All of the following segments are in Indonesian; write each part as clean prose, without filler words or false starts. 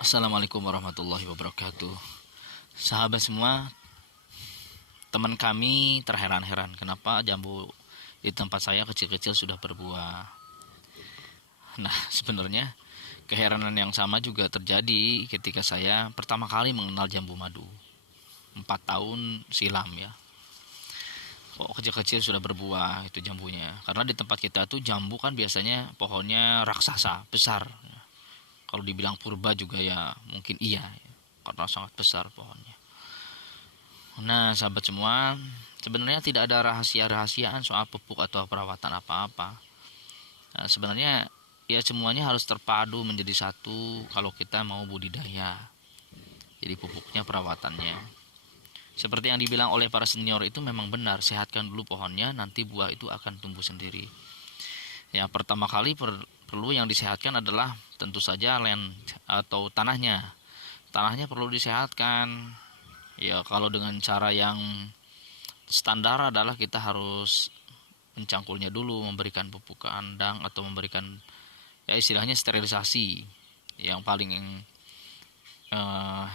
Assalamualaikum warahmatullahi wabarakatuh. Sahabat semua, teman kami terheran-heran kenapa jambu di tempat saya kecil-kecil sudah berbuah. Nah, sebenarnya keheranan yang sama juga terjadi ketika saya pertama kali mengenal jambu madu. 4 tahun silam ya. Kok kecil-kecil sudah berbuah itu jambunya. Karena di tempat kita tuh jambu kan biasanya pohonnya raksasa, besar. Kalau dibilang purba juga ya mungkin iya, karena sangat besar pohonnya. Nah, sahabat semua, sebenarnya tidak ada rahasia-rahasiaan soal pupuk atau perawatan apa-apa. Nah, sebenarnya ya semuanya harus terpadu menjadi satu kalau kita mau budidaya. Jadi pupuknya, perawatannya. Seperti yang dibilang oleh para senior itu memang benar, sehatkan dulu pohonnya, nanti buah itu akan tumbuh sendiri. Ya, pertama kali perlu yang disehatkan adalah tentu saja land atau tanahnya. Tanahnya perlu disehatkan. Ya, kalau dengan cara yang standar adalah kita harus mencangkulnya dulu, memberikan pupuk kandang atau memberikan ya istilahnya sterilisasi. Yang paling eh,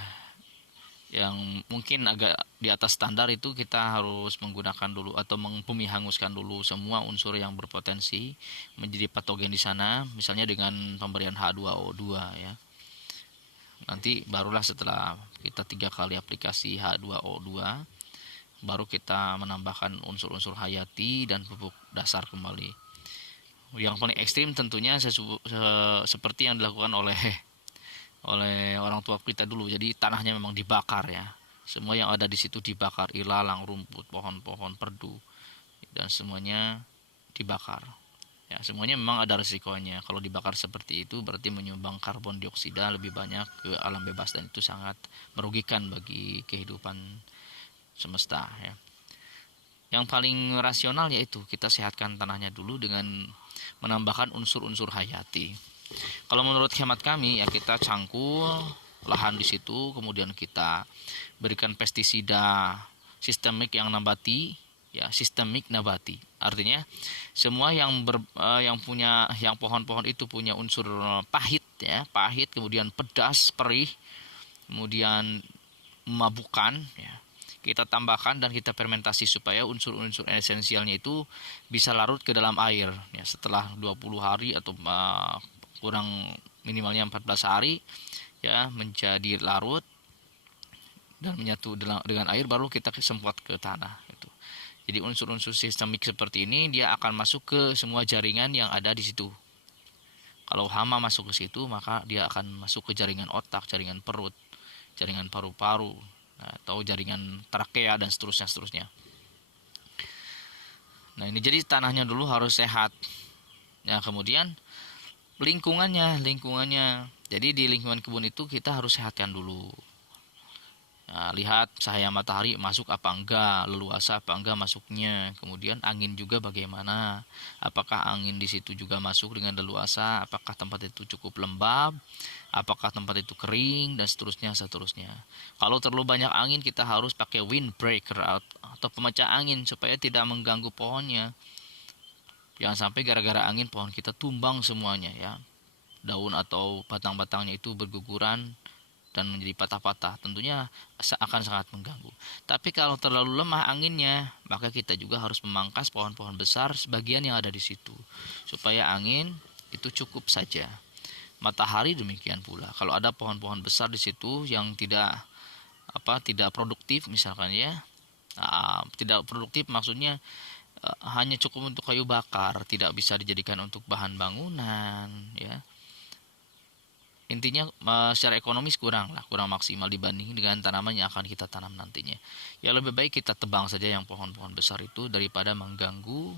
yang mungkin agak di atas standar itu kita harus menggunakan dulu atau membumi hanguskan dulu semua unsur yang berpotensi menjadi patogen di sana, misalnya dengan pemberian H2O2 ya. Nanti barulah setelah kita 3 kali aplikasi H2O2 baru kita menambahkan unsur-unsur hayati dan pupuk dasar kembali. Yang paling ekstrim tentunya seperti yang dilakukan oleh orang tua kita dulu. Jadi tanahnya memang dibakar ya. Semua yang ada di situ dibakar, ilalang, rumput, pohon-pohon, perdu dan semuanya dibakar. Ya, semuanya memang ada risikonya. Kalau dibakar seperti itu berarti menyumbang karbon dioksida lebih banyak ke alam bebas dan itu sangat merugikan bagi kehidupan semesta ya. Yang paling rasional yaitu kita sehatkan tanahnya dulu dengan menambahkan unsur-unsur hayati. Kalau menurut hemat kami ya kita cangkul lahan di situ, kemudian kita berikan pestisida sistemik yang nabati, ya sistemik nabati. Artinya semua yang punya yang pohon-pohon itu punya unsur pahit ya, pahit kemudian pedas, perih, kemudian memabukkan ya. Kita tambahkan dan kita fermentasi supaya unsur-unsur esensialnya itu bisa larut ke dalam air ya, setelah 20 hari atau kurang minimalnya 14 hari ya menjadi larut dan menyatu dengan air baru kita semprot ke tanah itu. Jadi unsur-unsur sistemik seperti ini dia akan masuk ke semua jaringan yang ada di situ. Kalau hama masuk ke situ maka dia akan masuk ke jaringan otak, jaringan perut, jaringan paru-paru, atau jaringan trakea dan seterusnya. Nah, ini jadi tanahnya dulu harus sehat. Ya, kemudian lingkungannya. Jadi di lingkungan kebun itu kita harus sehatkan dulu. Nah, lihat cahaya matahari masuk apa enggak, leluasa apa enggak masuknya. Kemudian angin juga bagaimana? Apakah angin di situ juga masuk dengan leluasa? Apakah tempat itu cukup lembab? Apakah tempat itu kering dan seterusnya. Kalau terlalu banyak angin kita harus pakai windbreaker atau pemecah angin supaya tidak mengganggu pohonnya. Jangan sampai gara-gara angin pohon kita tumbang semuanya ya. Daun atau batang-batangnya itu berguguran dan menjadi patah-patah, tentunya akan sangat mengganggu. Tapi kalau terlalu lemah anginnya, maka kita juga harus memangkas pohon-pohon besar sebagian yang ada di situ, supaya angin itu cukup saja. Matahari demikian pula. Kalau ada pohon-pohon besar di situ yang tidak produktif misalkan ya, tidak produktif maksudnya hanya cukup untuk kayu bakar, tidak bisa dijadikan untuk bahan bangunan ya. Intinya secara ekonomis kurang maksimal dibanding dengan tanaman yang akan kita tanam nantinya. Ya lebih baik kita tebang saja yang pohon-pohon besar itu daripada mengganggu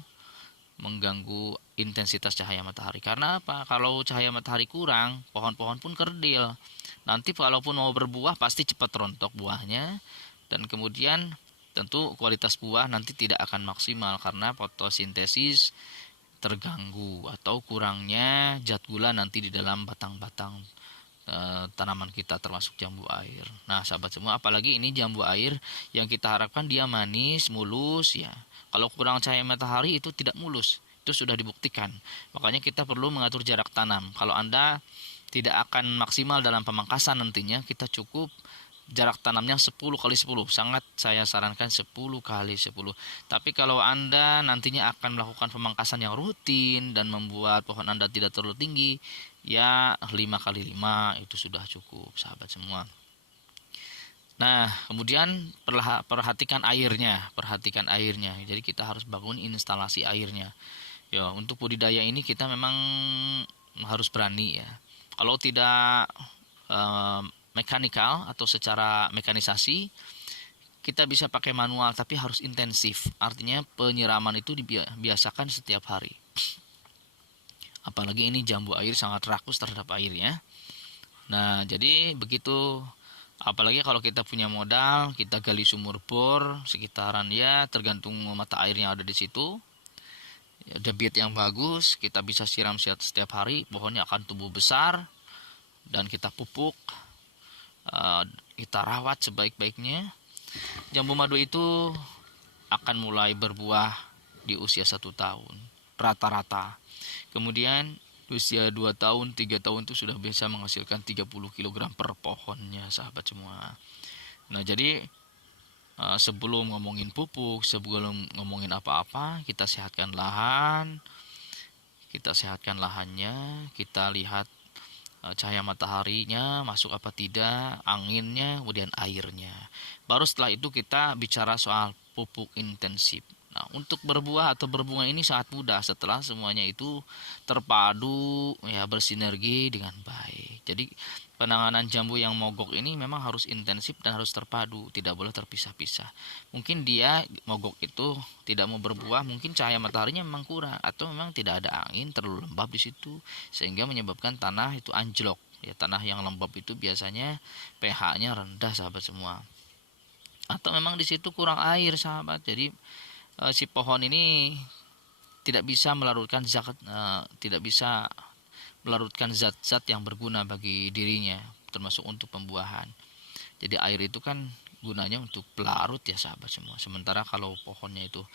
intensitas cahaya matahari. Karena apa? Kalau cahaya matahari kurang, pohon-pohon pun kerdil. Nanti kalaupun mau berbuah pasti cepat rontok buahnya dan kemudian tentu kualitas buah nanti tidak akan maksimal karena fotosintesis terganggu atau kurangnya zat gula nanti di dalam batang-batang tanaman kita termasuk jambu air. Nah, sahabat semua, apalagi ini jambu air yang kita harapkan dia manis, mulus ya. Kalau kurang cahaya matahari itu tidak mulus. Itu sudah dibuktikan. Makanya kita perlu mengatur jarak tanam. Kalau Anda tidak akan maksimal dalam pemangkasan nantinya. Kita cukup jarak tanamnya 10 kali 10. Sangat saya sarankan 10 kali 10. Tapi kalau Anda nantinya akan melakukan pemangkasan yang rutin dan membuat pohon Anda tidak terlalu tinggi, ya 5 kali 5 itu sudah cukup, sahabat semua. Nah, kemudian perhatikan airnya, perhatikan airnya. Jadi kita harus bangun instalasi airnya. Ya, untuk budidaya ini kita memang harus berani ya. Kalau tidak mekanikal atau secara mekanisasi, kita bisa pakai manual, tapi harus intensif. Artinya penyiraman itu dibiasakan setiap hari. Apalagi ini jambu air sangat rakus terhadap airnya. Nah, jadi begitu. Apalagi kalau kita punya modal, kita gali sumur bor sekitaran, ya tergantung mata air yang ada di situ. Ya, debit yang bagus, kita bisa siram setiap hari, pohonnya akan tumbuh besar dan kita pupuk, kita rawat sebaik-baiknya. Jambu madu itu akan mulai berbuah di usia 1 tahun rata-rata. Kemudian usia 2 tahun, 3 tahun itu sudah bisa menghasilkan 30 kg per pohonnya, sahabat semua. Nah, jadi sebelum ngomongin pupuk, sebelum ngomongin apa-apa, kita sehatkan lahan, kita sehatkan lahannya, kita lihat cahaya mataharinya masuk apa tidak, anginnya, kemudian airnya. Baru setelah itu kita bicara soal pupuk intensif. Nah, untuk berbuah atau berbunga ini sangat mudah setelah semuanya itu terpadu, ya bersinergi dengan baik. Jadi penanganan jambu yang mogok ini memang harus intensif dan harus terpadu, tidak boleh terpisah-pisah. Mungkin dia mogok itu tidak mau berbuah, mungkin cahaya mataharinya memang kurang, atau memang tidak ada angin, terlalu lembab di situ sehingga menyebabkan tanah itu anjlok. Ya, tanah yang lembab itu biasanya pH-nya rendah, sahabat semua. Atau memang di situ kurang air, sahabat. Jadi si pohon ini tidak bisa melarutkan zat-zat yang berguna bagi dirinya, termasuk untuk pembuahan. Jadi air itu kan gunanya untuk pelarut ya, sahabat semua. Sementara kalau pohonnya itu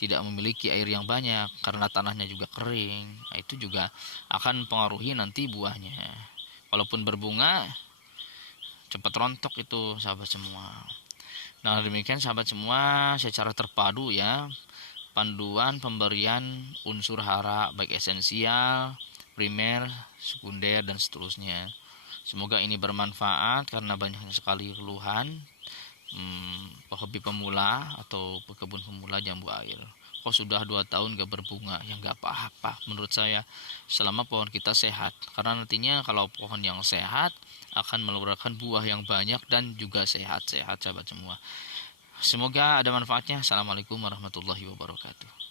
tidak memiliki air yang banyak karena tanahnya juga kering, nah itu juga akan mempengaruhi nanti buahnya. Walaupun berbunga cepat rontok itu, sahabat semua. Nah, demikian sahabat semua secara terpadu ya, panduan pemberian unsur hara baik esensial, primer, sekunder, dan seterusnya. Semoga ini bermanfaat karena banyak sekali keluhan hobi pemula atau pekebun pemula jambu air. Kok sudah 2 tahun gak berbunga? Ya gak apa-apa menurut saya, selama pohon kita sehat. Karena nantinya kalau pohon yang sehat akan mengeluarkan buah yang banyak dan juga sehat-sehat, sahabat semua. Semoga ada manfaatnya. Assalamualaikum warahmatullahi wabarakatuh.